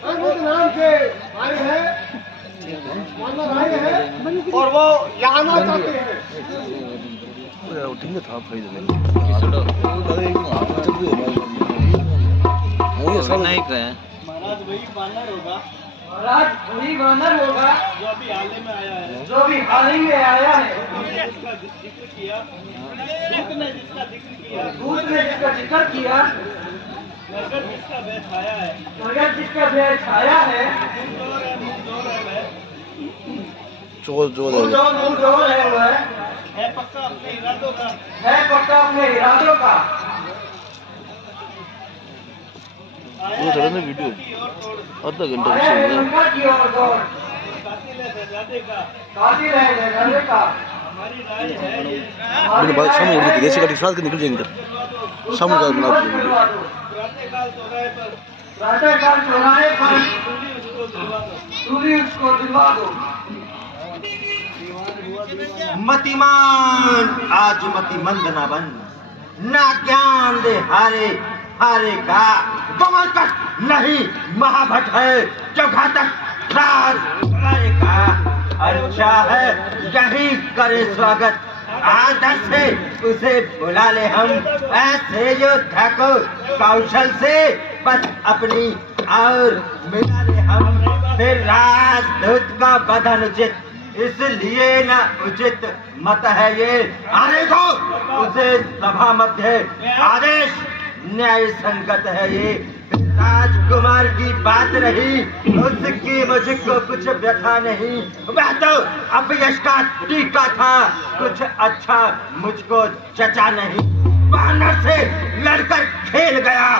नाम से आए हैं और वो यहाँ आना चाहते हैं। ठीक था भाई नहीं कहे महाराज वही बानर होगा महाराज वही वानर होगा जो अभी हाल ही में आया है, जो भी हाल ही में आया है। जिसका जिक्र किया, दूत ने जिसका जिक्र किया, दूत ने जिसका जिक्र किया, नरगढ़ जिसका वह छाया है, नगर जिसका भय छाया है, चोर जो मुंह जोर है वह है पक्का अपने इरादों का, है पक्का अपने इरादों का। वो चला ना वीडियो आधा घंटा आया है लंका की ओर दौड़, कातिल है शहजादे का। कातिल है जगह का। हमारी राय है ये मेरे बाद सामने उड़ के देसी गाड़ी साथ के निकल जाएंगे सामने का बना वीडियो प्रातःकाल चौराहे पर प्रातःकाल चौराहे पर तू भी उसको दिलवा दो। मतिमान आज मतिमंद न बन, ना ज्ञान दे हारे हारे का कमल तक नहीं महाभट है जो घातक राज का। अच्छा है यही करे स्वागत, आदर से उसे बुला ले हम, ऐसे योद्धा को कौशल से बस अपनी और मिला ले हम। फिर राजदूत का बदन उचित, इसलिए न उचित मत है ये आने को उसे सभा मध्य आदेश न्याय संगत है ये। राजकुमार की बात रही उसकी मुझको कुछ व्यथा नहीं, वह तो अपयश का टीका था, कुछ अच्छा मुझको चचा नहीं। बानर से लड़कर खेल गया,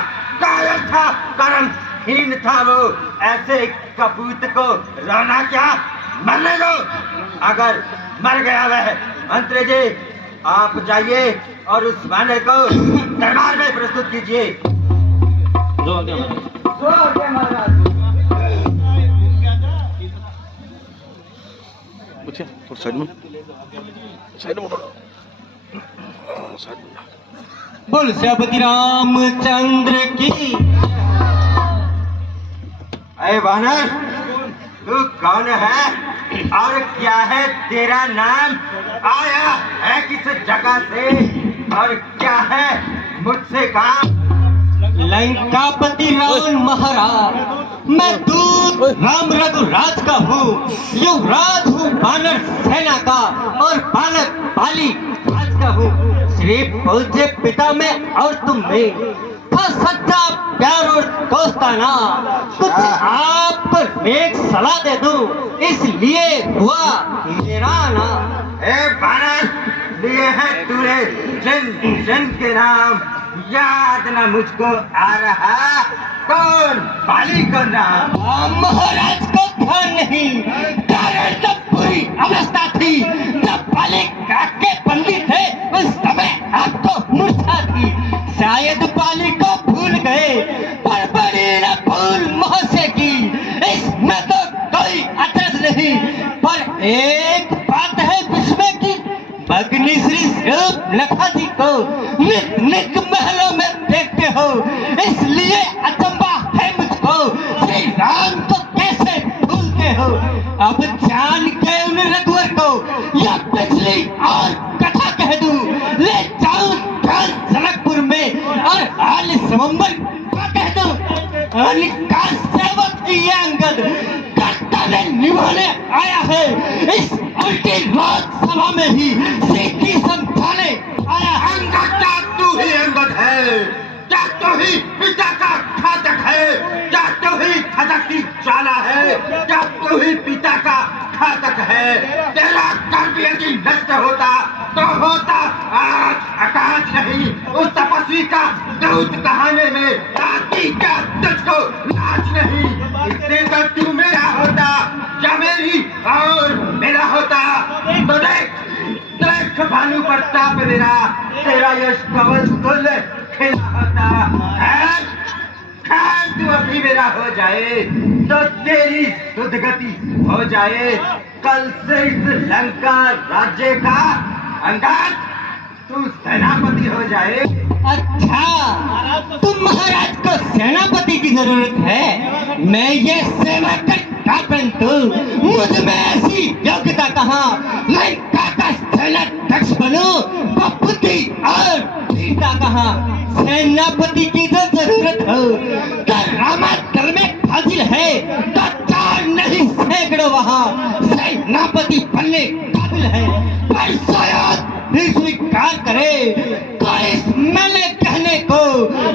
कायर था कर्महीन था वो, ऐसे कपूत को रोना क्या मरने दो। अगर मर गया वह मंत्री जी आप जाइए और उस बानर को दरबार में प्रस्तुत कीजिए। जो आगे महाराज बच्चे थोड़ा साइड में थोड़ा साइड में बोल श्रीपति रामचंद्र की। अरे बानर तू कौन है और क्या है तेरा नाम, आया है किस जगह से और क्या है मुझसे काम। लंकापति रावण महाराज, मैं दूत राम रघुराज का हूँ, युवराज हूँ बानर सेना का और बालक बाली राज का हूँ। श्री पूज्य पिता में और तुम में था सच्चा प्यार और दोस्ताना, कुछ आपको नेक सलाह दे दूं इसलिए हुआ मेरा आना। ए बानर लिए हैं तूने जन जन के नाम, याद न मुझको आ रहा कौन बाली का नाम। महाराज को ध्यान नहीं, कारण तब पूरी अवस्था थी जब बाली काके बंदी थे, उस समय आपको मूर्छा थी। शायद बाली को भूल गए पर बड़ी न भूल मोह से की, इसमें तो कोई अचरज नहीं। पर एक बात है विस्मय की, भगनी श्री लखा जी को नित नित महलों में देखते हो, इसलिए अचंबा है मुझको श्री राम को कैसे भूलते हो। अब जान के उन रघुवर को या पिछली और कथा कह दूं, ले जाऊं जनकपुर में और आल समंबर का कह दूं। का सेवक की ये अंगद कर्तव्य निभाने आया है, इस उल्टी राज सभा में ही सीधी समझाने आया। अंगद तू ही अंगद है, क्या तू ही पिता का घातक है, क्या तू ही खदकती चाला है, क्या तू ही पिता का घातक है। तेरा कर्म यदि नष्ट होता तो होता आज आकाश नहीं, उस तपस्वी का दूत कहाने में ताकि क्या तुझको लाज नहीं। इससे तो तू मेरा होता या मेरी और मेरा होता। तो देख देख भानु प्रताप मेरा, तेरा यश कवच तुल्य खिला होता। खैर तू अभी मेरा हो जाए तो तेरी सुधगति हो जाए। कल से इस लंका राज्य का अंगद तू सेनापति हो जाए। अच्छा तुम महाराज को सेनापति की जरूरत है, मैं ये सेवा करता परंतु मुझ में ऐसी योग्यता कहाँ, लंका का सेनाध्यक्ष बनूं, वो बुद्धि और धीरता कहाँ। सेनापति की तो जरूरत हो तो रामादल में हाजिर है, तो चार नहीं सैकड़ों वहाँ सेनापति बनने काबिल है। पर शायद भी स्वीकार करे तो इस मैंने कहने को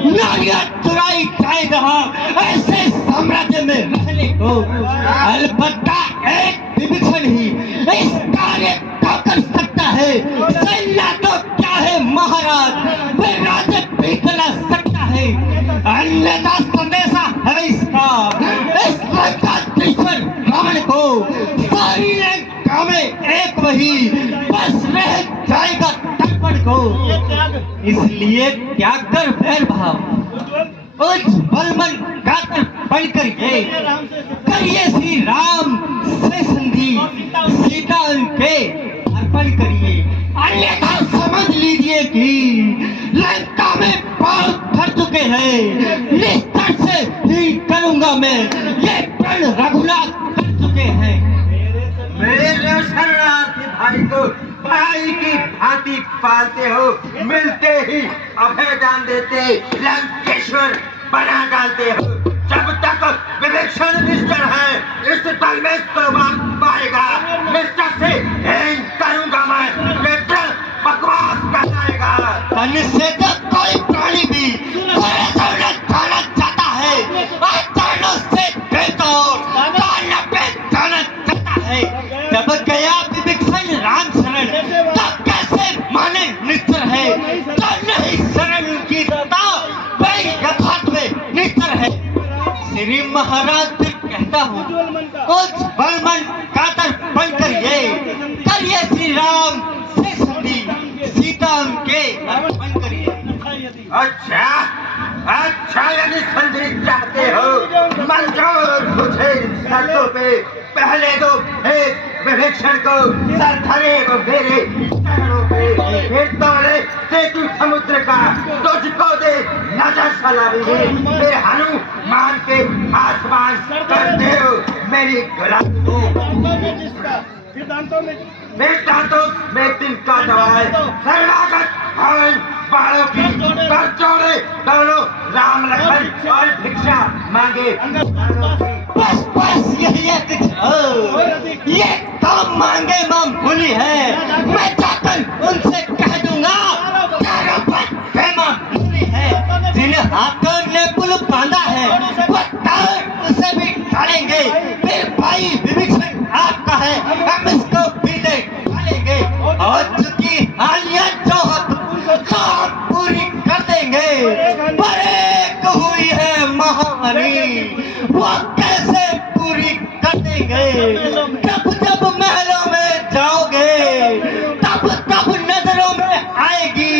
नारियां चुराई जाए जहाँ ऐसे साम्राज्य में रहने को। अलबत्ता एक विभीषण ही इस कार्य को कर सकता है। सेना तो क्या है महाराज, वे राज्य भी चला सकता है। अन्यथा संदेशा है इसका, इस लंकाधीश्वर रावण को सारी लंका में एक वही बस रह जाएगा तर्पण को। इसलिए त्याग कर वैर भाव उस बलमन गाकर पढ़कर ये करिए श्री राम से संधि, सीता उनके अर्पण करिए। अन्यथा समझ लीजिए कि लंका में पांव भर चुके हैं, निस्तर से ही करूंगा मैं, ये प्रण रघुनाथ कर चुके हैं। मेरे शरणार्थी भाई को भाई की भांति पालते हो, मिलते ही अभय दान देते, लंकेश्वर बना डालते हो। जब तक विभीषण निष्ठर है, इस दल में शोभा पाएगा। निष्ठा से हेन करूंगा मैं, निष्ठर बकवास कहलाएगा। तन से तो कोई प्राणी भी जाना चाहता है, प्राणों से जाना चाहता है। जब गया विभीषण राम शरण, तब कैसे माने निष्ठर है, तो नहीं शरण की दाता वही यथार्थ में निष्ठर है। श्री महाराज से कहता हूँ उस बलमन कातर बनकर ये करिए श्री राम से संधि, सीता उनके अर्पण करिए। अच्छा अच्छा, यदि संधि चाहते हो मंजूर मुझे शर्तों पे। पहले दो एक विभीषण को सर धरे वो मेरे चरणों पे, फिर तोड़े सेतु समुद्र का तुझको दे नजर सलामी, फिर हनुमान के आसमान करते हो मेरी गुलामी को। मेरे दांतों में तिनका दवाए शरणागत भाई बालों की कर जोड़े दोनों राम लखन और भिक्षा मांगे। बस बस यही ये तो मांगे मामूली है, मैं जाकर उनसे कह दूंगा मामूली है। जिन हाथों ने पुल बांधा है वो तार उसे भी डालेंगे, फिर भाई विभीषण आपका है, हम इसको भी डालेंगे। और चुकी हालिया जोहत पूरी कर देंगे। पर एक हुई है महारानी, वो कैसे पूरी कर देंगे। जब जब महलों में जाओगे तब तब नजरों में आएगी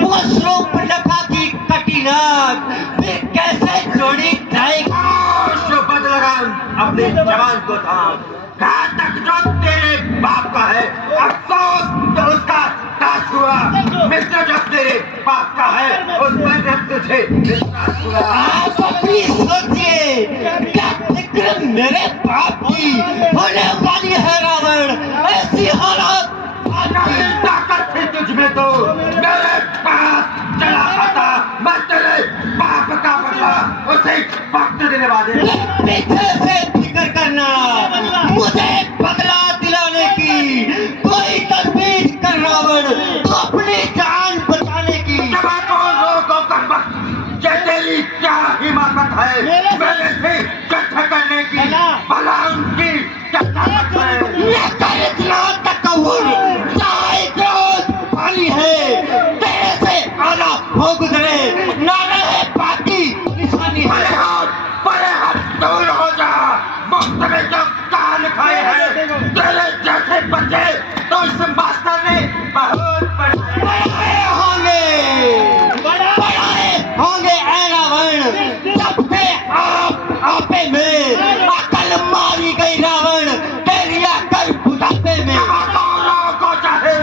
वो स्वरूप लखा की कटीनाक, फिर कैसे जोड़ी जाएगी। बद लगा अपने जवान को थाम, घातक जो तेरे बाप का है, अफसोस तो उसका नाश हुआ। मिस्टर जो तेरे बाप का है, उस पर जब तुझे विश्वास हुआ। आप अपनी सोचिए क्या फिक्र मेरे बाप की होने वाली है रावण। ऐसी हालत ताकत थी तुझ में तो मेरे पास चला आता, मैं तेरे बाप का बदला उसे वक्त देने वाले। पीछे से फिक्र करना, मुझे बदला दिलाने की कोई तजवीज कर रावण, तो अपनी जान बचाने की। तेरी क्या हिम्मत है मेरे से कट्ठा करने की, भला उनकी क्या ताकत है। इतना तकव्वुर चाहे क्रोध पानी है, तेरे से आना हो गुजरे ना रहे बाकी निशानी है। परे हाथ दूर हो जा, मुफ्त में जो कान खाए हैं तेरे जैसे बच्चे तो इस मास्टर ने बहुत पढ़ाए होंगे ऐ रावण। जब से आपे में अकल मारी गई रावण, तेरी अकल बुढ़ापे में। को चाहे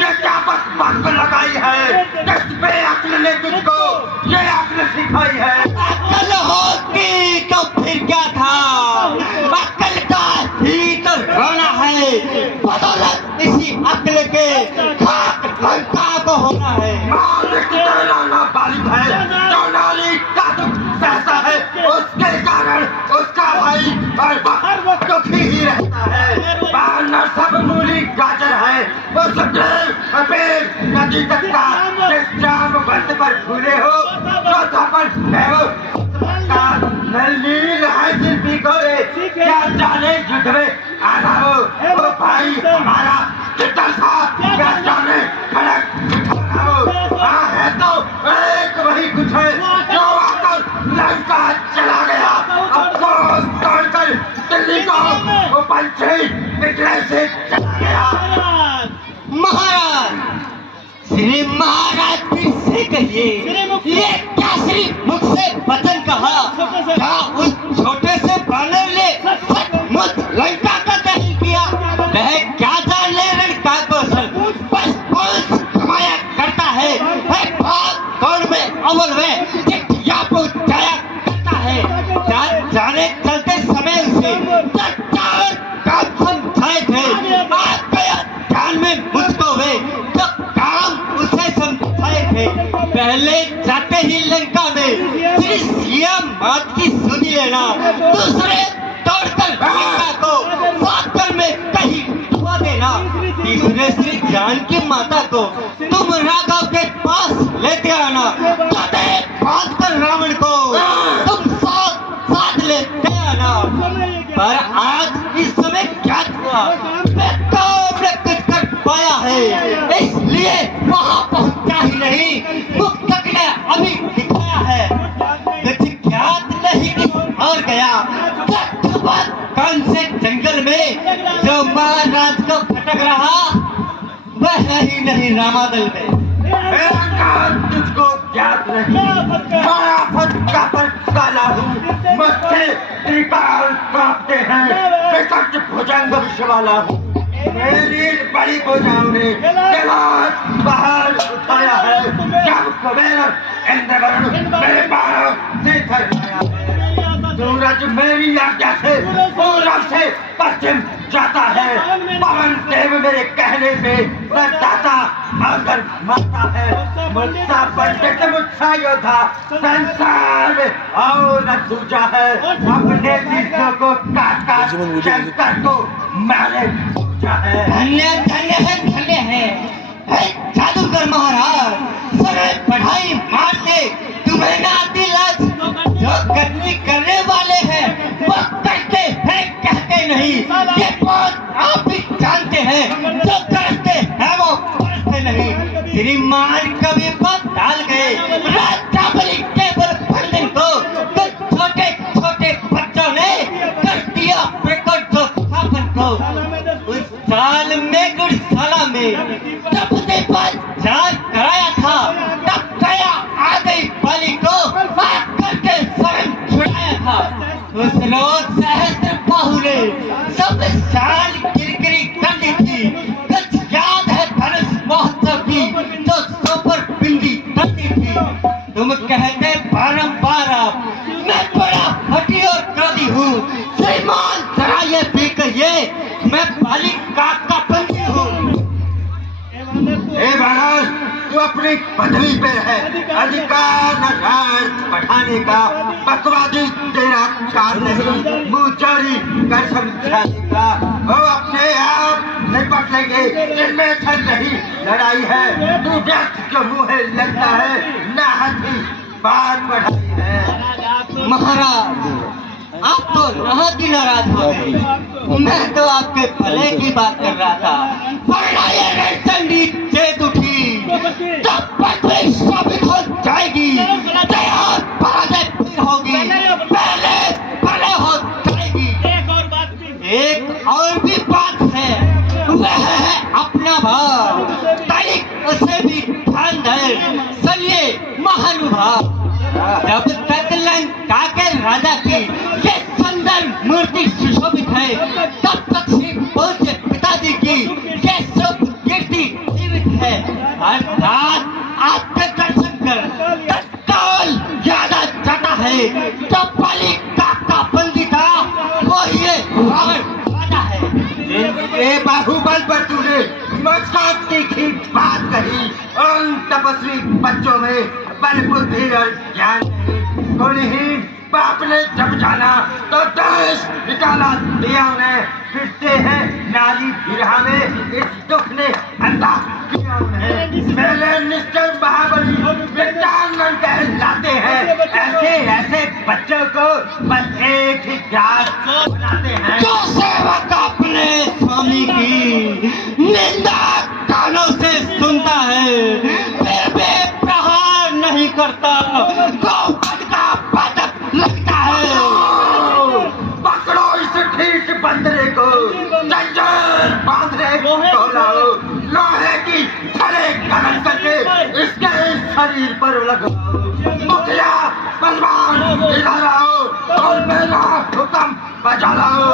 ये क्या बस लगाई है, किस पे अकल ने तुझको ये अकल सिखाई है। अकल होती तो फिर क्या कौन है वो? नलीन है शिल्पी को रे, क्या जाने युद्ध में आना वो भाई हमारा चित्तर था, क्या जाने खड़क दिखाना वो। हाँ है तो एक वही कुछ है जो आकर लंका चला गया, अब तोड़कर दिल्ली को वो पंछी पिछले से चला गया। महाराज, श्री महाराज फिर से कहिए, ये क्या श्री मुख से वचन कहा? क्या उस छोटे से बानर ने सचमुच लंका का दहन किया? वह क्या जान ले रण का कौशल, बस पुरुष कमाया करता है, भाग दौड़ में अव्वल में चिट्ठियां पहुंचाया करता है। जाने चलते समय उसे चट्टान का समझाए थे, आ गया ध्यान में मुझको वे जो काम उसे समझाए थे। पहले जाते ही लंका में श्री सिया मात की सुनी लेना, दूसरे तोड़कर लंका को सागर में कहीं धुआ देना, तीसरे श्री जानकी माता को तुम राघव के पास लेते आना, चौथे बांध कर रावण को तुम साथ लेते आना। पर आज इस समय क्या हुआ? काम ने कुछ कर पाया है, इसलिए वहां पहुंचा ही नहीं, मुक्तक ने अभी दिखाया है। कुछ ज्ञात नहीं और गया कौन से जंगल में जो महाराज को भटक रहा, वह ही नहीं रामादल में। मेरा काम तुझको ज्ञात नहीं, मैं आफत का पर काला हूँ, मुझसे त्रिकाल कांपते हैं, विकट भुजंग विष वाला हूँ। मेरी बड़ी भुजाओं ने कैलाश बाहर उठाया है, जब कुबेर इंद्रवरुण मेरे बाणों से धरवाया है। सूरज मेरी आज्ञा से पूरब से पश्चिम जाता है, पवन देव मेरे कहने पे दाता अगर माता है। मुझसा पंडित मुझसा योद्धा संसार में और न दूजा है, अपने शिष्यों को काट शंकर को मैंने पूजा है। धन्य है जादूगर महाराज, सरे पढ़ाई मार के तुम्हें ना आती लाज। जो गद्दी करने वाले हैं वो करते हैं कहते नहीं, ये बात आप भी जानते हैं, जो करते हैं वो करते नहीं। श्रीमान कभी बात डाल गए राजा बलि केवल बंधन को, तो छोटे छोटे बच्चों ने कर दिया प्रकट जो स्थापन को। उस साल में गुड़शाला में तब से चार कराया था, तब गया आ गई बलि को करके स्वयं छुड़ाया था। उस रोज सहस्त्र बाहु ने सब साल किरकिरी कर दी थी। कुछ याद है धनुष महोत्सव की जो सोपर पिंडी करती थी। तुम कहते बारंबार आप मैं बड़ा हठी और क्रोधी हूँ, श्रीमान जरा ये भी कहिए मैं बाली काका बंदी हूँ। महाराज तू अपनी पदवी पे है, अधिकार न राज बढ़ाने का, बकवादी तेरा कार नहीं, मुँह चोरी कर समझाने का। वो अपने आप निपट लेंगे, जिनमें ठन रही लड़ाई है। तू व्यक्त जो मुँह लगता है, ना हथी बात बढ़ाई है। महाराज आप तो राहत की नाराज हो गए, मैं तो आपके भले की बात कर रहा था। चंडी चेत उठी तब पृथ्वी स्थापित हो जाएगी, पराजय फिर होगी, पहले पहले हो जाएगी। एक और भी बात है, वह है अपना भाव, तारीख उसे भी ध्यान दे। सुनिए महानुभाव, जब तक लंका के राजा की ये सुंदर मूर्ति सुशोभित है, तब तक श्री पूज्य पिताजी की ये शुभ कीर्ति जीवित है। अर्थात आपके दर्शन कर तत्काल याद आ जाता है, जो बलि काका बंदी था वो ये रावण राजा है। जिनके बाहुबल पर तूने मुझको तीखी बात कही, उन तपस्वी बच्चों में बल बुद्धि और ज्ञान नहीं, गुणहीन बाप ने जब जाना तो देश निकाला दिया उन्हें, फिरते हैं नारी विरहा में, इस दुख ने अंधा किया उन्हें। मेरे निश्चय महाबली विज्ञान कहलाते हैं, ऐसे बच्चों को बस एक ही ग्रास बनाते हैं। जो सेवक अपने स्वामी की निंदा कानों से सुनता है फिर भी प्रहार नहीं करता, गौवध का पातक लगता है। पकड़ो इस ठीक बंदरे को, जंजीर बांधने को लाओ, लोहे की छड़े गरम करके इसके शरीर पर लगाओ। मुखिया बलवान इधर आओ और मेरा हुक्म बजा लाओ।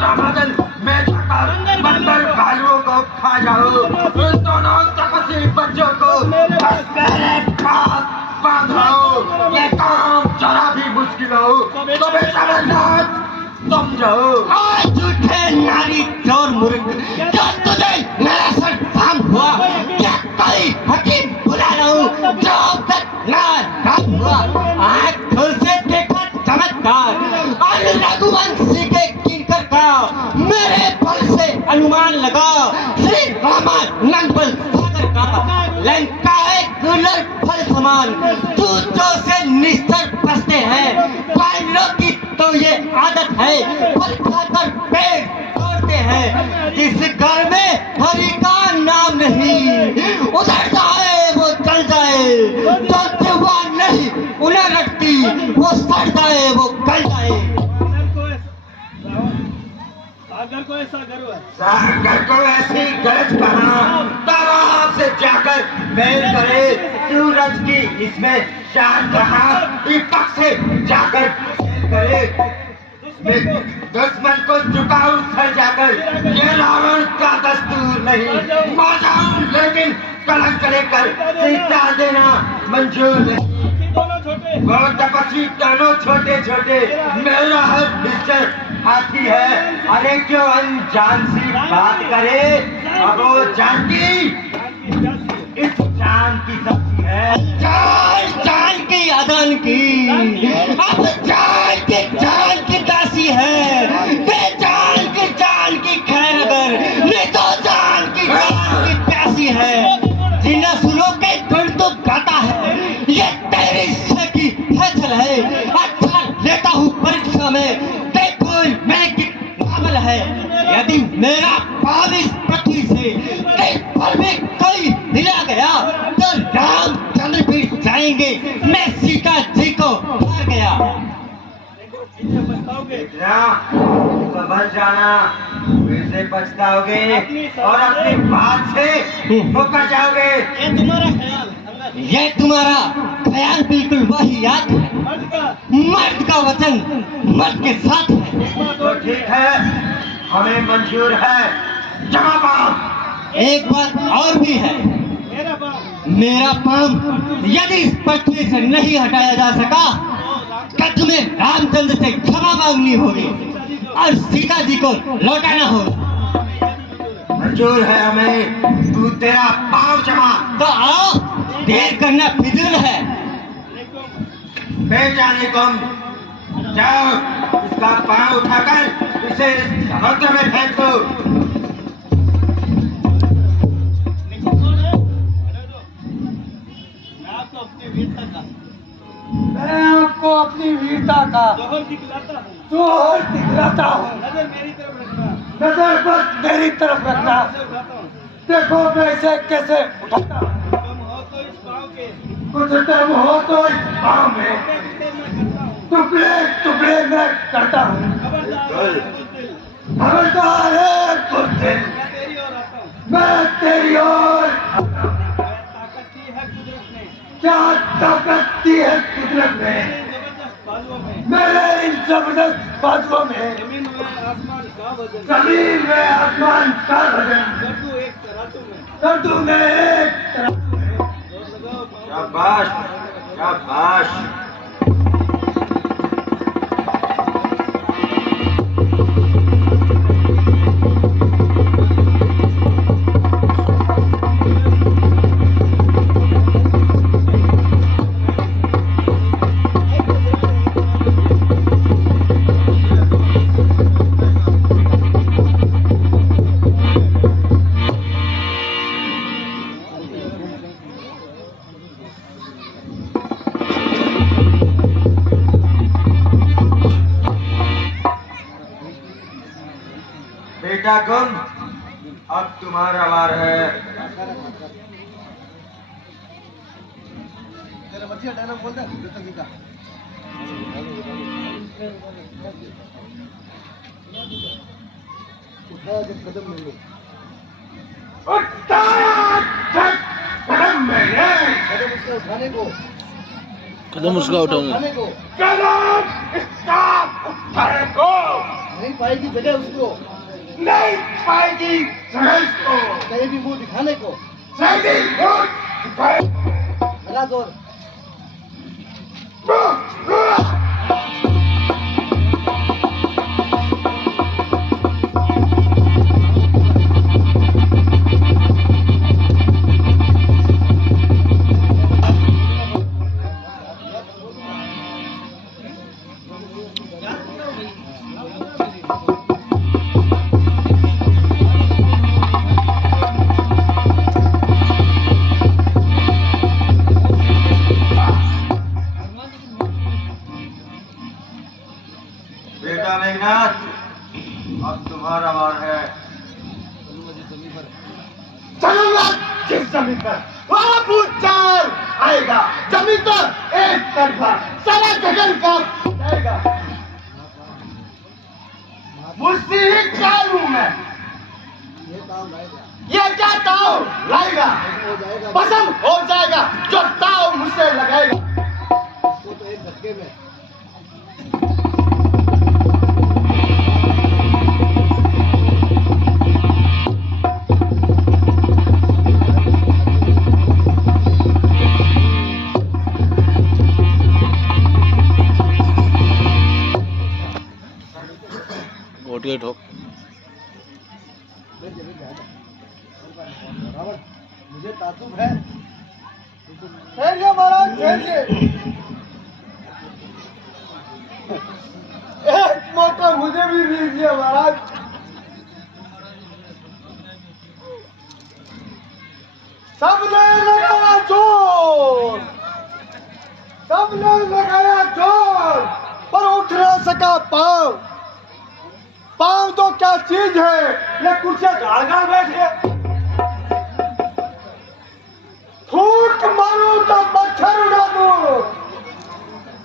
रामादन में जाकर बंदर भालुओं को खा जाओ। इन दोनों तपस्वी बच्चों को बस मेरे पास बांध लो। ये काम जरा भी मुश्किल हो तो बेटा समझो। आज झूठे नारी चोर मूर्ख, क्या तुझे मेरा सर काम हुआ? क्या कोई हकीम बुला लाऊं जो अब तक ना काम हुआ? आँखों से देखा चमत्कार और रघुवंशी के किंकर का मेरे बल से अनुमान लगाओ। श्री रामानंद बल सागर का लंका एक दुर्लभ फल समान, दूतों से निस्तर बसते हैं। पांडवों की तो ये आदत है फल खाकर पेट तोड़ते हैं। जिस घर में हरि का नाम नहीं उधर जाए वो चल जाए, जो त्योहार नहीं उन्हें रखती वो सड़ जाए वो गल जाए। सागर को ऐसा गर्व है। सागर को ऐसी गरज कहाँ, तालाब से जाकर मेल करे। सूरज की इसमें शान कहाँ, दीपक से जाकर मेल करे। दुश्मन को झुकाऊं सर जाकर, ये रावण का दस्तूर नहीं। मर जाऊं लेकिन कलंक लेकर सीता देना मंजूर नहीं। दोनों छोटे वो तपस्वी दोनों छोटे छोटे, मेरा हर निश्चय हाथी है। अरे क्यों अनजान सी बात करे, अब वो जानकी इस जान की सब्जी है। जान की अदान की अब जान की दासी है। जान की खैर अगर नहीं तो जान की प्यासी है। जिन असुरों के गुण तो गाता है, ये तेरी की फैसल है। अच्छा लेता हूँ परीक्षा में, देखो मैं कितना है। यदि मेरा पाव इस पृथ्वी से कहीं पर भी कोई हिला गया तो रामचंद्र भी जाएंगे, मैं सीता जी को हार गया। समझ जाना, फिर से पछताओगे और अपनी बात से मुकर जाओगे। ये तुम्हारा ख्याल ये तुम्हारा ख्याल बिल्कुल वही याद है। मर्द का वचन मर्द के साथ है। तो ठीक है, हमें मंजूर है। जमा पाम। एक बात और भी है, मेरा बाप मेरा पाम यदि इस पृथ्वी से नहीं हटाया जा सका तो तुम्हें रामचंद्र से क्षमा मांगनी होगी और सीता जी को लौटाना होगा। मंजूर है हमें, तू तेरा पाँव जमा। तो आओ, देर करना फिजूल है। बेचाने कम, जाओ इसका पाँव उठाकर इसे समुद्र में फेंक दो। मैं आपको अपनी वीरता का जोहर दिखलाता हूँ। नजर मेरी तरफ रखना, नजर बस मेरी तरफ रखना। देखो मैं इसे कैसे उठाता हूँ। कुछ दम हो तो इस पाँव में टुकड़े टुकड़े मैं करता हूँ। खबरदार है बुज़दिल, मैं तेरी ओर क्या ताकत दी है कुदरत में, मेरे इन जबरदस्त बाजुओं में जमीन में आसमान का वजन कर दूं मैं एक तरफ में। शाबाश शाबाश। बेटा कौन, अब तुम्हारा वार है। कदम उसका उठाऊंगा। नहीं पाएगी जगह उसको, नहीं पाएगी जगह को, कहीं भी मुंह दिखाने को। लगा जोर। बेटा मेघनाथ, अब तुम्हारा वार है। चलूंगा जिस जमीन पर वहां भूचाल आएगा, जमीन पर एक तरफा सारा गगन कांप जाएगा। मुझसे ही क्या लूं मैं, ये क्या ताव लाएगा, पसंद हो जाएगा जो ताव मुझसे लगाएगा। वो तो एक झटके में। ओटीए ठोक। मुझे ताजुब है। ठहरिए महाराज, ठहरिए। एक मौका मुझे भी दीजिए महाराज। सबने लगाया जोर, सबने लगाया जोर, पर उठ ना सका पाँव। पाँव तो क्या चीज है, ये कुर्सियां गाड़ बैठे। फूक मारूं तो मच्छर उड़ा दूं,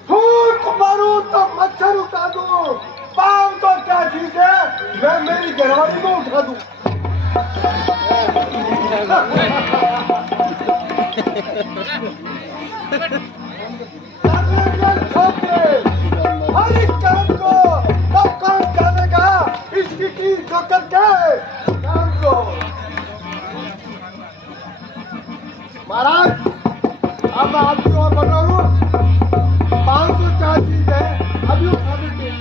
फूक मारूं तो मच्छर उठा दूं। पाँव तो क्या चीज है, मैं मेरी घरवाली को उठा दूं। हर एक काम को कब कौन जानेगा, इसकी की ठोकर के काम को। महाराज, अब मैं आपकी ओर बढ़ रहा हूँ। 500 क्या चीज है, अभी उठा दीजिए।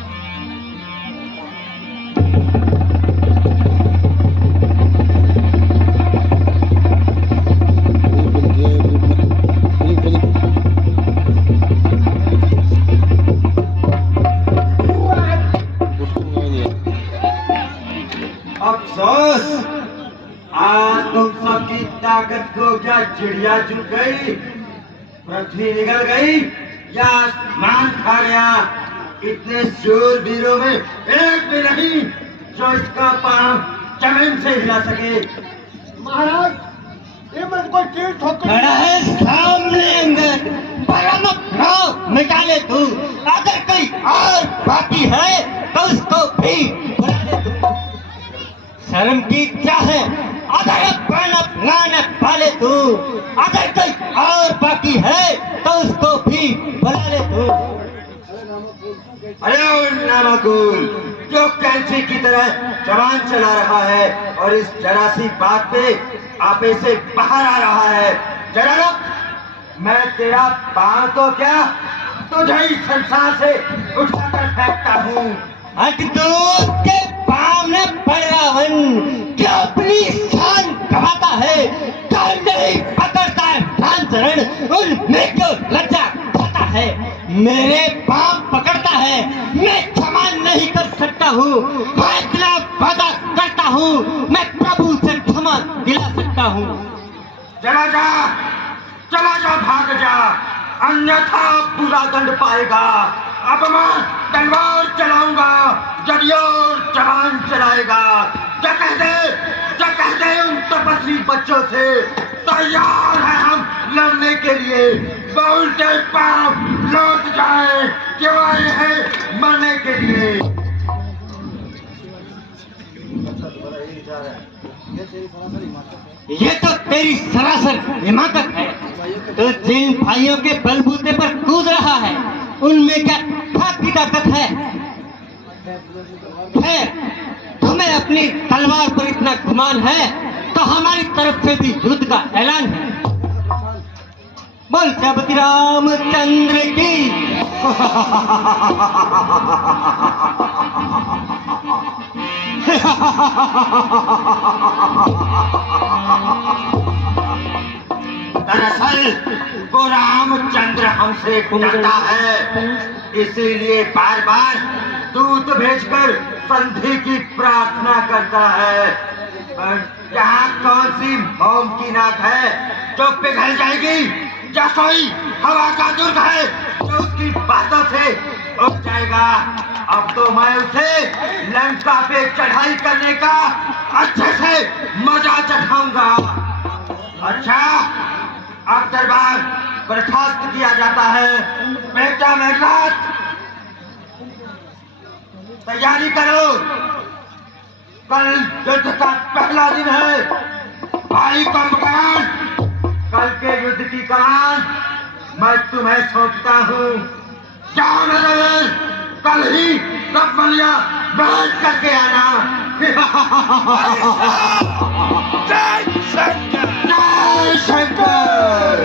अफसोस, आज तुम सबकी ताकत को क्या चिड़िया चुग गई, पृथ्वी निगल गई या आसमान खा गया। इतने शूरवीरों में एक भी नहीं जो इसका पांव जमीन से हिला सके। महाराज, ये मैं कोई कीट ठोकर। खड़ा है सामने अंदर, परम भाव मिटा ले तू। अगर कोई और बाकी है तो उसको भी बुला ले तू। शर्म की क्या है, अगर अपना न पाले तू। अगर कोई और बाकी है तो उसको भी बुला ले तू। अरे ओ नामाकुल, जो कैंची की तरह जवान चला रहा है और इस जरा सी बात पे आपे से बाहर आ रहा है। जरा रुक, मैं तेरा पांव तो क्या तुझे ही संसार से उठाकर फेंकता हूँ। अटदूत के पाँव में पड़ रावण क्यों अपनी शान गवाता है। कौन नहीं पकड़ता है प्राण चरण, उनमें क्यों लज्जा खाता है। मेरे पाँव पकड़ता है, मैं क्षमा नहीं कर सकता हूँ। मैं इतना वादा करता हूँ, मैं प्रभु से क्षमा दिला सकता हूँ। चला जा, चला जा, भाग जा, अन्यथा पूरा दंड पाएगा। अब मैं तलवार चलाऊंगा, जरियोर जवान चलाएगा। राक्षसी बच्चों से तैयार है हम लड़ने के लिए। उल्टे पांव लौट जाए क्यों आए हैं मरने के लिए। ये तो तेरी सरासर हिमाकत है। तो जिन भाइयों के बलबूते पर कूद रहा है उनमें क्या खाक की ताकत है? खैर, तुम्हें अपनी तलवार पर इतना गुमान है तो हमारी तरफ से भी युद्ध का ऐलान है। बोल जबति रामचंद्र की। दरअसल वो रामचंद्र हमसे डरता है, इसीलिए बार बार दूत भेजकर संधि की प्रार्थना करता है। पर यहाँ कौन सी मोम की नाक है जो पिघल जाएगी, या कोई हवा का दुर्ग है जो उसकी बातों से उठ जाएगा। अब तो मैं उसे लंका पे चढ़ाई करने का अच्छे से मजा चखाऊंगा। अच्छा, अब दरबार बर्खास्त किया जाता है। बेटा मेघनाथ, तैयारी करो, कल युद्ध का पहला दिन है। भाई कुंभकर्ण, कल के युद्ध की कमान मैं तुम्हें सौंपता हूँ। जाओ नरेंद्र, कल ही सब बलिया बैठ करके आना। जय शंकर, जय शंकर।